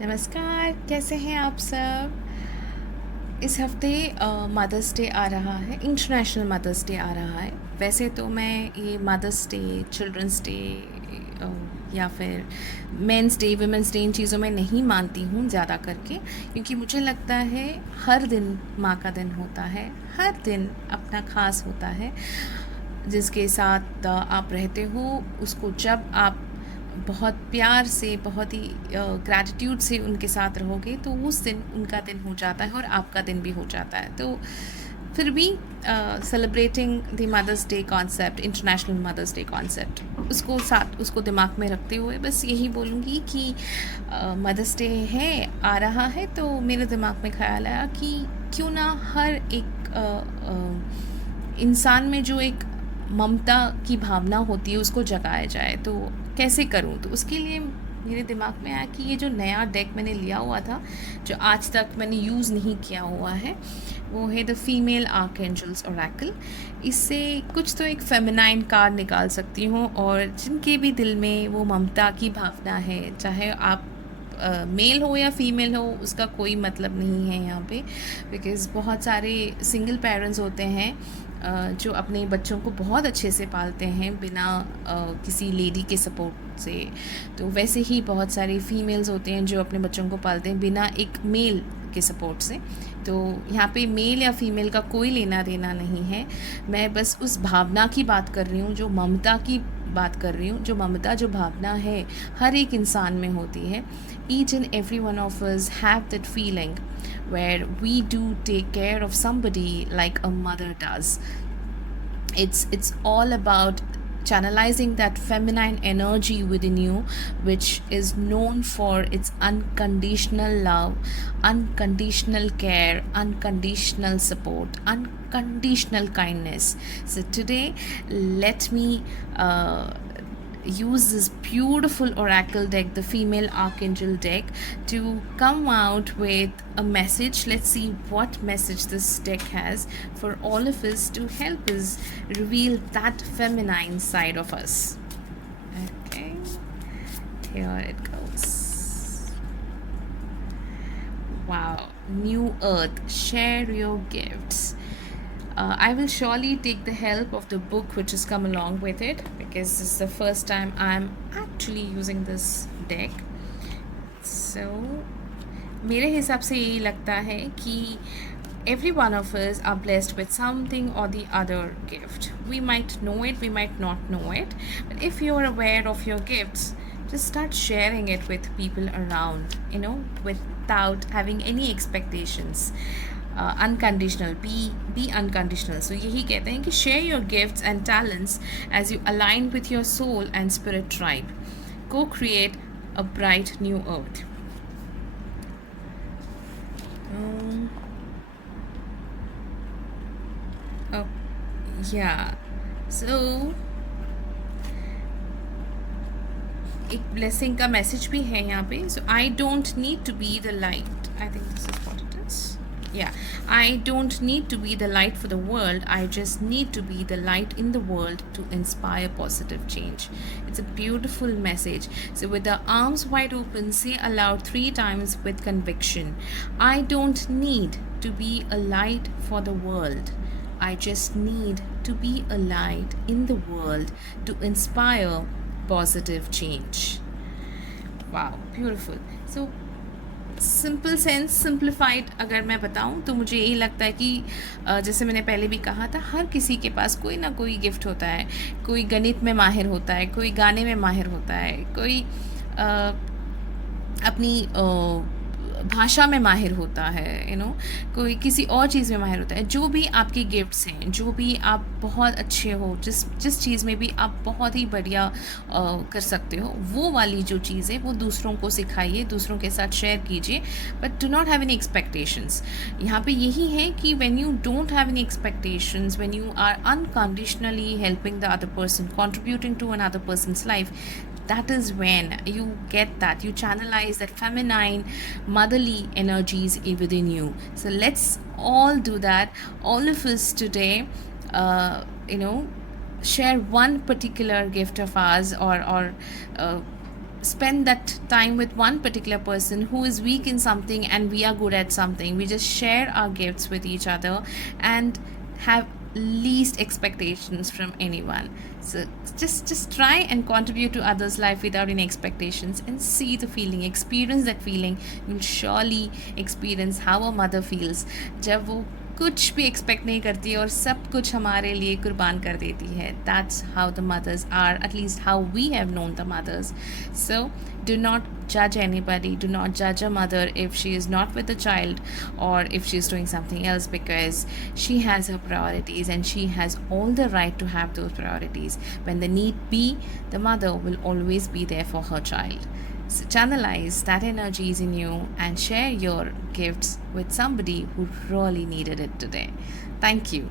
नमस्कार, कैसे हैं आप सब? इस हफ्ते मदर्स डे आ रहा है, इंटरनेशनल मदर्स डे आ रहा है। वैसे तो मैं ये मदर्स डे, चिल्ड्रंस डे या फिर men's day, women's day in चीज़ों में नहीं मानती हूँ ज़्यादा करके, क्योंकि मुझे लगता है हर दिन माँ का दिन होता है, हर दिन अपना ख़ास होता है। जिसके साथ आप रहते हो, उसको जब आप बहुत प्यार से, बहुत ही ग्रैटिट्यूड से उनके साथ रहोगे तो उस दिन उनका दिन हो जाता है और आपका दिन भी हो जाता है। तो फिर भी celebrating the mothers day concept, international mothers day concept, उसको दिमाग में रखते हुए बस यही बोलूँगी कि मदर्स डे है, आ रहा है, तो मेरे दिमाग में ख्याल आया कि क्यों ना हर एक इंसान में जो एक ममता की भावना होती है उसको जगाया जाए। तो कैसे करूँ? तो उसके लिए मेरे दिमाग में आया कि ये जो नया डेक मैंने लिया हुआ था, जो आज तक मैंने यूज़ नहीं किया हुआ है, वो है द फीमेल आर्कएंजल्स ओरेकल। इससे कुछ तो एक फेमिनाइन कार्ड निकाल सकती हूँ, और जिनके भी दिल में वो ममता की भावना है, चाहे आप मेल हो या फीमेल हो, उसका कोई मतलब नहीं है यहाँ पे। बिकॉज़ बहुत सारे सिंगल पेरेंट्स होते हैं जो अपने बच्चों को बहुत अच्छे से पालते हैं बिना किसी लेडी के सपोर्ट से। तो वैसे ही बहुत सारी फीमेल्स होते हैं जो अपने बच्चों को पालते हैं बिना एक मेल के सपोर्ट से। तो यहाँ पे मेल या फीमेल का कोई लेना देना नहीं है। मैं बस उस भावना की बात कर रही हूँ, जो ममता की बात कर रही हूँ। जो ममता, जो भावना है, हर एक इंसान में होती है। Each and every one of us have that feeling where we do take care of somebody like a mother does. It's all about channelizing that feminine energy within you, which is known for its unconditional love, unconditional care, unconditional support, unconditional kindness. So today, let me use this beautiful oracle deck, the female archangel deck, to come out with a message. Let's see what message this deck has for all of us to help us reveal that feminine side of us. Okay, here it goes. Wow, New Earth, share your gifts. I will surely take the help of the book which has come along with it, because this is the first time I'm actually using this deck. So मेरे हिसाब से यही लगता है कि every one of us are blessed with something or the other gift. We might know it, we might not know it, but if you're aware of your gifts, just start sharing it with people around, without having any expectations. Unconditional, be unconditional. So यही कहते हैं कि share your gifts and talents as you align with your soul and spirit tribe. Co-create a bright new earth. Oh, yeah. So एक ब्लेसिंग का मैसेज भी है यहाँ पे. So I don't need to be the light. I think this is what it is. Yeah, I don't need to be the light for the world. I just need to be the light in the world to inspire positive change. It's a beautiful message. So with the arms wide open, say aloud 3 times with conviction. I don't need to be a light for the world. I just need to be a light in the world to inspire positive change. Wow, beautiful. So simple sense, simplified अगर मैं बताऊं तो मुझे यही लगता है कि जैसे मैंने पहले भी कहा था, हर किसी के पास कोई ना कोई गिफ्ट होता है. कोई गणित में माहिर होता है, कोई गाने में माहिर होता है, कोई अपनी भाषा में माहिर होता है, कोई किसी और चीज़ में माहिर होता है. जो भी आपके गिफ्ट्स हैं, जो भी आप बहुत अच्छे हो, जिस चीज़ में भी आप बहुत ही बढ़िया कर सकते हो, वो वाली जो चीज़ है वो दूसरों को सिखाइए, दूसरों के साथ शेयर कीजिए. But do not have any expectations. यहाँ पे यही है कि when you don't have any expectations, when you are unconditionally helping the other person, contributing to another person's life, that is when you get that, you channelize that feminine motherly energies within you. So let's all do that, all of us today. Share one particular gift of ours, or spend that time with one particular person who is weak in something and we are good at something. We just share our gifts with each other and have least expectations from anyone. So just try and contribute to others life without any expectations and see the feeling, experience that feeling. You'll surely experience how a mother feels जब वो कुछ भी एक्सपेक्ट नहीं करती है और सब कुछ हमारे लिए कुर्बान कर देती है. That's how the mothers are, at least how we have known the mothers. So do not judge anybody, do not judge a mother if she is not with the child or if she is doing something else, because she has her priorities and she has all the right to have those priorities. When the need be, the mother will always be there for her child. So channelize that energies in you and share your gifts with somebody who really needed it today. Thank you.